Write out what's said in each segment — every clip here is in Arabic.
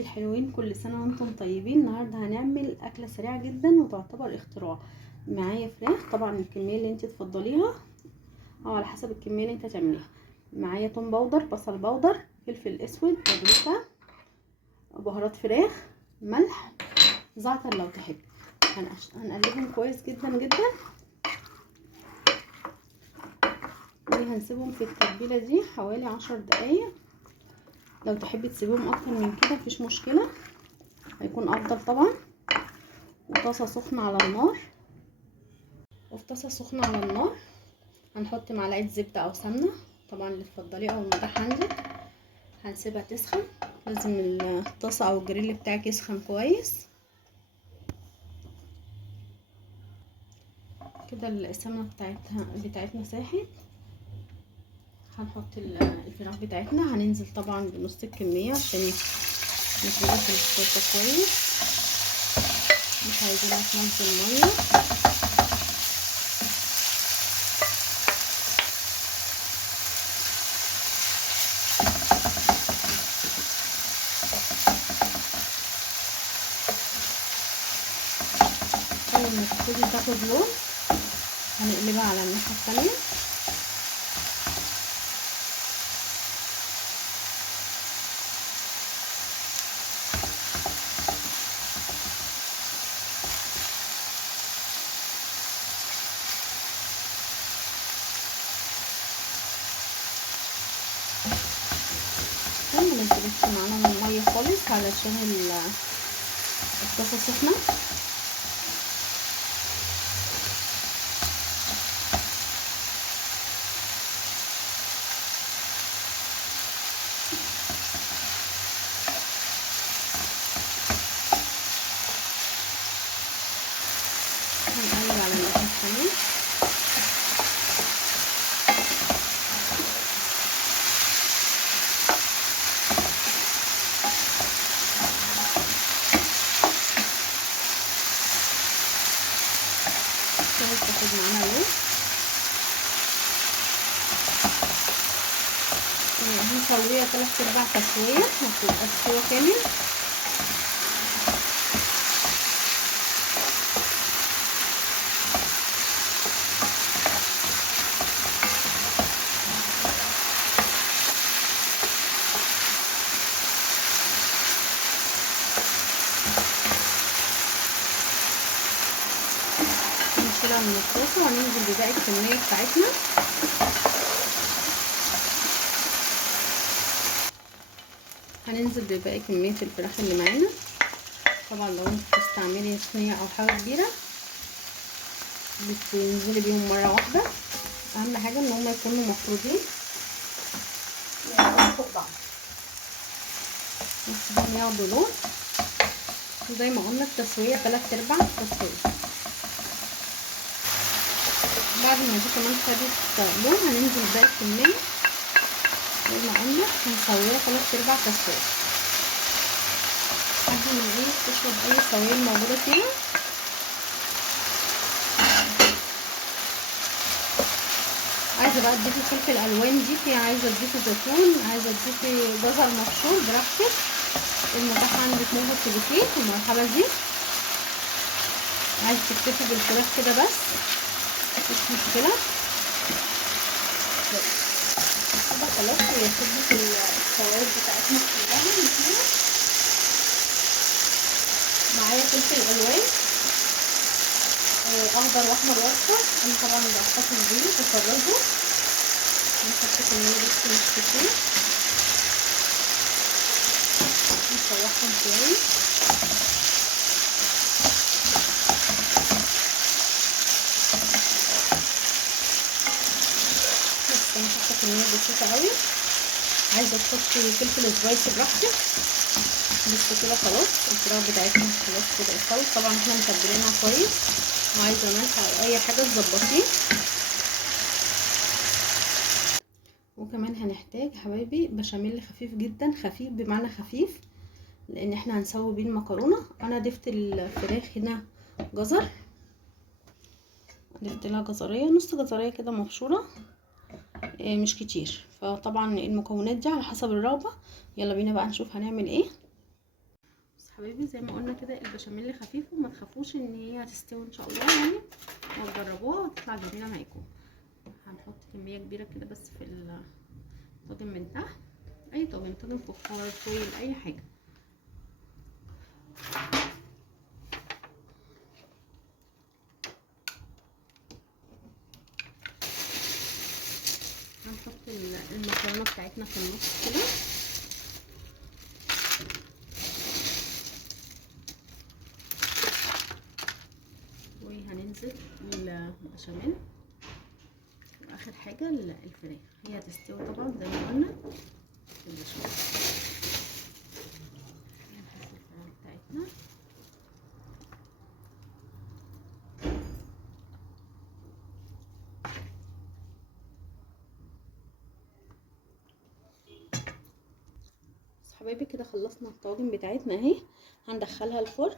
الحلوين، كل سنة وانتم طيبين. النهاردة هنعمل أكلة سريعة جدا وتعتبر اختراع. معايا فراخ، طبعا الكمية اللي انت تفضليها او على حسب الكمية اللي انت هتعمليها. معايا توم باودر، بصل باودر، فلفل اسود، بابريكا، بهارات فراخ، ملح، زعتر لو تحب. هنقلبهم كويس جدا جدا وهنسيبهم في التتبيلة دي حوالي 10 دقايق. لو تحبي تسيبهم اكتر من كده مفيش مشكلة، هيكون افضل طبعا. وطاسة سخنة على النار، هنحط معلقة زبدة او سمنة، طبعا اللي تفضليه او المتاح عندك. هنسيبها تسخن، لازم الطاسة او الجريل بتاعك يسخن كويس كده. السمنة بتاعتنا ساحت. هنحط الفراخ بتاعتنا، هننزل طبعا بنص الكمية عشان نفردها في الطاسة كويس، مش عايزينها تنزل مية. اول ما تبتدي تاخد لون هنقلبها على الناحية التانية. ما ننزلش معانا من المية خالص علشان الطاسة سخنة. هنقلب على الناحية التانية. تاخد معانا لون. هنسويها 3/4 تسوية، متبقاش سوا كامل. نشيلها من الطاسة وهننزل بباقي الكمية بتاعتنا. هننزل بباقي كمية الفراخ اللي معانا. طبعا لو انت بتستعملي صينية او حاجة كبيرة بتنزلي بيهم مرة واحدة. اهم حاجة ان هما يكونوا مفروضين فوق بعض، نسيبهم ياخدوا لون. زي ما قلنا التسوية 3/4 تسوية. بعد ما دي كمان خدت لون هننزل باقي الكمية زي ما قلنا، هنسويها 3/4 تسوية لحد ما تشرب اي سوائل موجودة فيها. عايزه بقى تضيفي فلفل الوان ضيفي، عايزه تضيفي زيتون، عايزه تضيفي جزر مبشور براحتك، المتاح عندك ممكن تضيفيه في المرحله دي. عايزه تكتفي بالفراخ كده بس مفيش مشكله كده. خلاص هي خدت السوائل بتاعتنا كلها نسيها. معايا فلفل الوان اخضر واحمر واصفر، انا طبعا بحتفظ بيه بفرزه. نحط كمية بس مش كتير، نشوحهم كويس. بس انا حاطه كمية بسيطة قوي. عايزة تحطي فلفل سبايسي براحتك. بس كده خلاص الفراخ بتاعتنا خلاص كده استوت. طبعا احنا متبلينها كويس، وعايزة ملح او اي حاجة تظبطيه. وكمان هنحتاج حبايبي بشاميل خفيف جدا، خفيف بمعنى خفيف، لان احنا هنسوي بيه المكرونه. انا ضفت الفراخ هنا جزر، ضفت لها جزريه، نص جزريه كده مبشوره، مش كتير. فطبعا المكونات دي على حسب الرغبه. يلا بينا بقى نشوف هنعمل ايه. حبايبي زي ما قلنا كده البشاميل خفيف، وما تخافوش ان هي هتستوي ان شاء الله يعني، وتجربوها وتطلع جميله معاكم. هنحط كميه كبيره كده بس في الطاجن من تحت، اي طاجن فخار فويل اي حاجه. هنحط المكرونه بتاعتنا في النص كده، وهننزل بالبشاميل، واخر حاجه الفراخ هي هتستوي طبعا زي ما قلنا البشاميل. هنحط الفراخ بتاعتنا، حبايبي كده خلصنا الطواجن بتاعتنا اهي. هندخلها الفرن،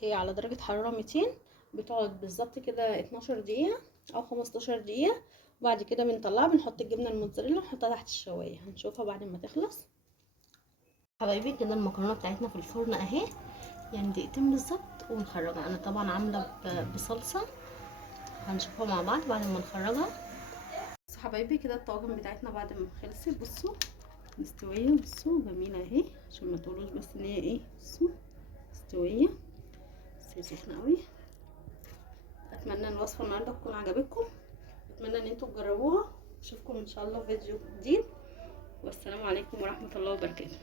هي على درجة حرارة 200، بتقعد بالظبط كده 12 دقيقة او 15 دقيقة. وبعد كده بنطلعها، بنحط الجبنة الموتزاريلا ونحطها تحت الشواية، هنشوفها بعد ما تخلص. حبايبي كده المكرونة بتاعتنا في الفرن اهي، يعني دقيقتين بالظبط ونخرجها. انا طبعا عاملة بصلصة، هنشوفها مع بعض بعد ما نخرجها. بصوا حبايبي كده الطواجن بتاعتنا بعد ما خلصت، بصوا مستويه، بصوا جميله اهي، عشان ما تقولوش بس ان هي ايه، بصوا مستويه بس هي سخنه قوي. اتمنى الوصفه النهارده تكون عجبتكم، اتمنى ان انتوا تجربوها. اشوفكم ان شاء الله في فيديو جديد، والسلام عليكم ورحمه الله وبركاته.